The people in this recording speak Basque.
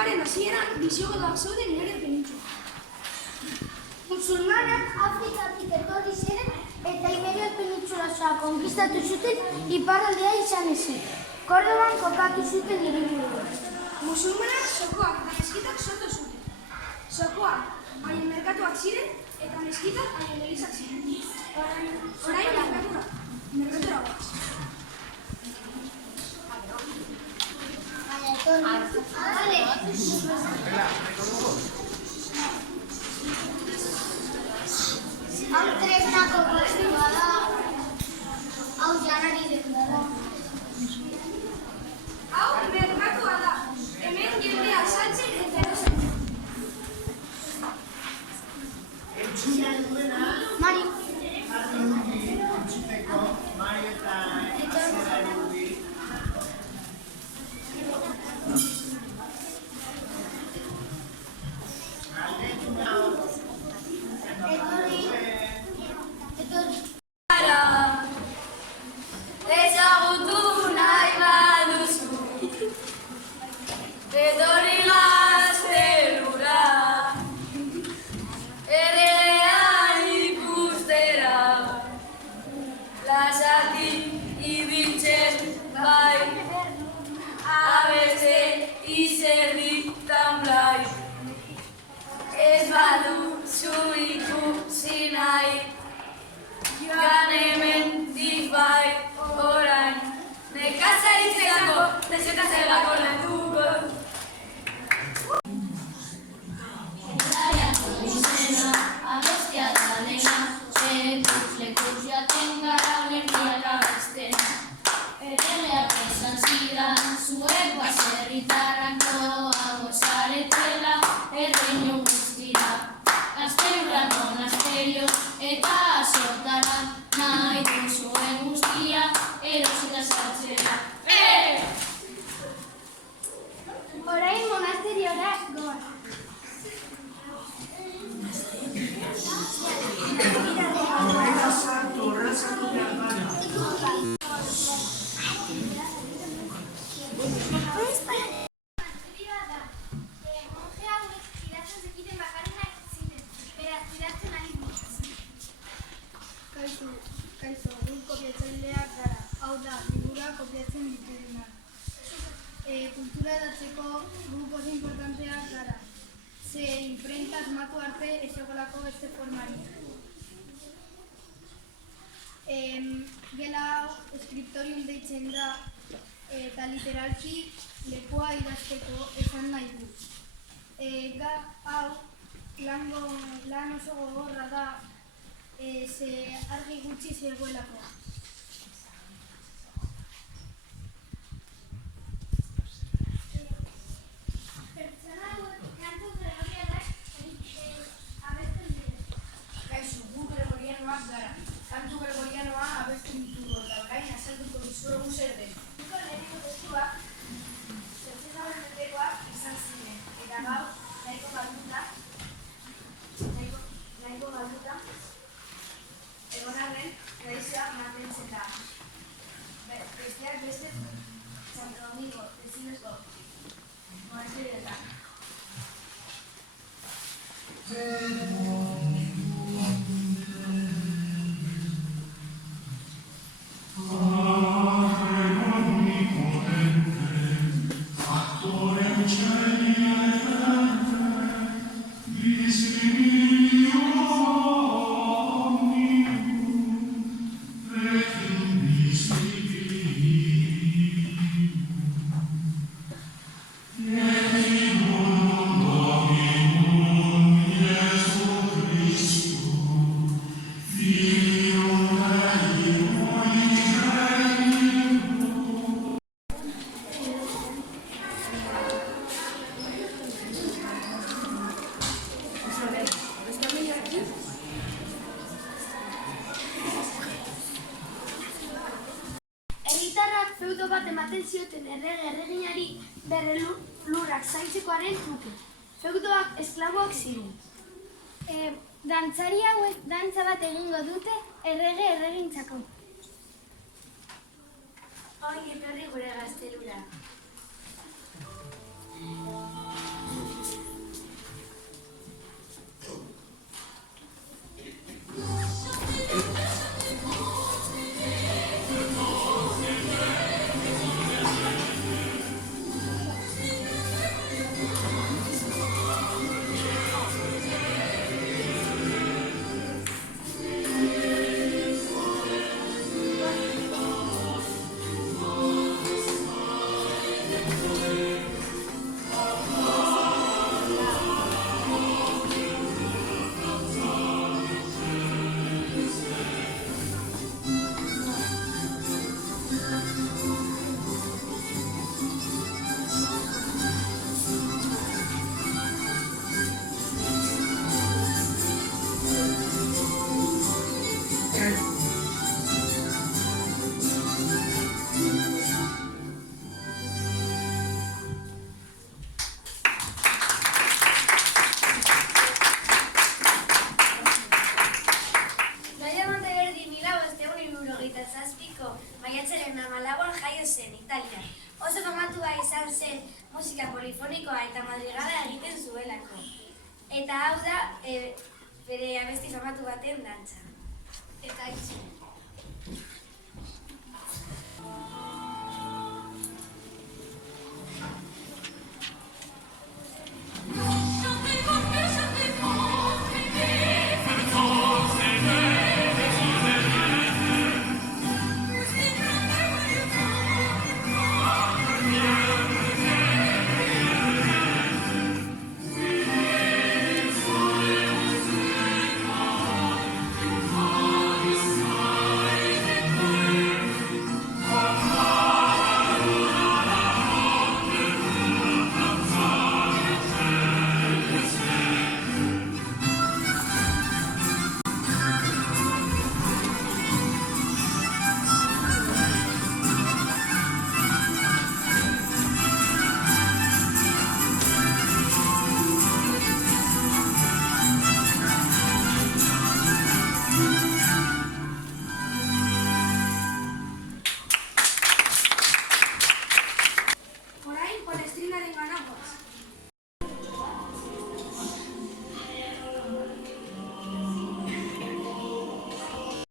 seglioaren hasieran bisigodoak zeuden Iberiar penintsulan. Musulmanak Afrikatik etorri ziren eta Iberiar penintsula osoa konkistatu zuten iparraldea izan ezik. Kordoban kokatu zuten hiriburua. Musulmanak sokoak eta meskitak sortu zuten. Sokoak haien merkatuak ziren eta meskitak haien elizak ziren. Orain merkatura goaz. Hau tresnako postua da. Hau janari dekura da. Hau merkatua da. Hemen jendea saltzen eta erosten. Mari. Orain monasteriora goaz. Kaixo, gu kopiatzaileak gara. Hau da, liburuak kopiatzen ditugunak. Kultura edatzeko guk oso importanteak gara. Ze imprenta asmatu arte ez egolako beste formari. Gela hau eskriptorium deitzen da eta literalki lekua idazteko esan nahi du. Hau lan oso gogorra da ze argi gutxi zegoelako. Kantu gregorianoa abesten ditugu eta orain azalduko dizuegu zer den. Lehenengo testuak zortzigarren mendekoak izan ziren eta gaur nahiko galduta egon arren tradizioa mantentzen da. Besteak beste Santo Domingo ezinezko monasterioetan. feudo bat ematen zioten erreginari bere lurrak zaintzekoaren truke. Feudoak esklaboak ziren. Dantzari hauek dantza bat egingo dute erregintzako. Ongi etorri gure gaztelura. madrigala egiten zuelako. Eta hau da bere abesti famatu baten dantza. Eta itxe.